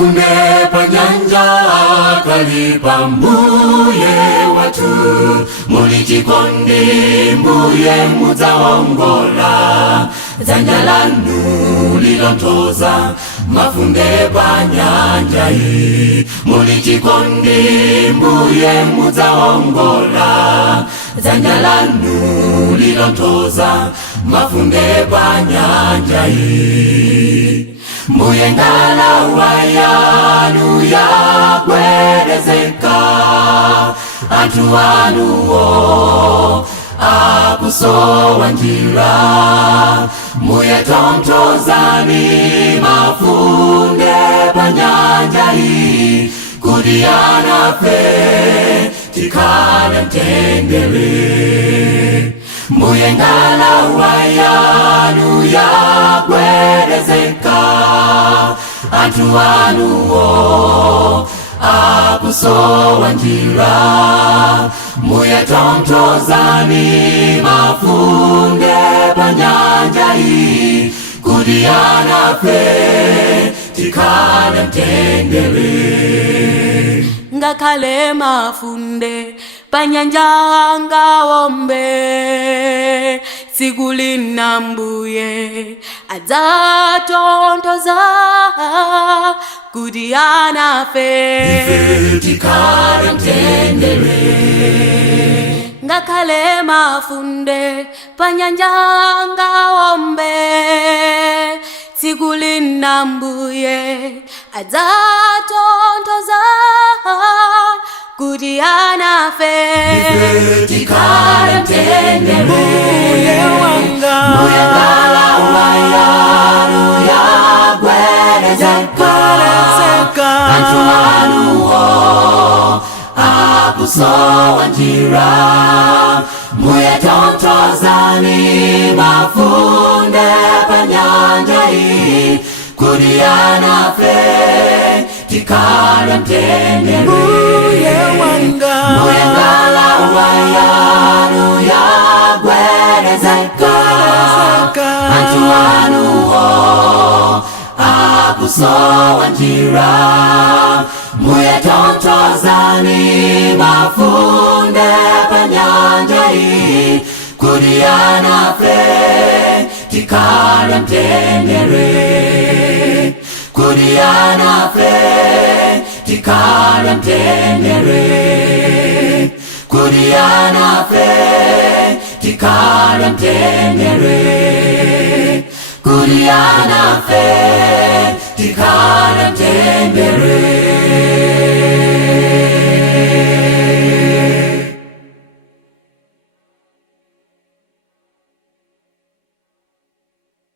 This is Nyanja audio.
mafunde panyanja kalipa mbuye watu mulichikondi mbuye muzaongola dzanja lanu lilontoza mafunde panyanja hii mulichikondi mbuye muzaongola dzanja lanu lilontoza mafunde panyanja hii mbuye ngalawa yanu yakwerezeka atu anuwo akusowa njira mbuye tomtozani mafunde panyanja hii kuti anafe tikale mtendere mbuye ngalawa yanu yakwerezeka atu anuwo akusowa njira mbuye tomtozani mafunde panyanja hii kuti anafe tikale mtendere ngakhale mafunde panyanja ngawombe tsiku lina mbuye adzatontoza kuti anafe tikale mtendere ngakhale mafunde panyanja ngawombe tsiku lina mbuye adzatontoza kuti anafe tikale mtendere mbuye ngalawa yanu yakwerezeka atu anuwo akusowa njira mbuye tomtozani mafunde panyanja hii kuti anafe tikale mtendere mbuye ngalawa yanu yakwerezeka atu anuwo akusowa njira mbuye tomtozani mafunde panyanja hii kuti anafe tikale mtendere kuti anafe tikale mtendere kuti anafe tikale mtendere kuti anafe tikale mtendere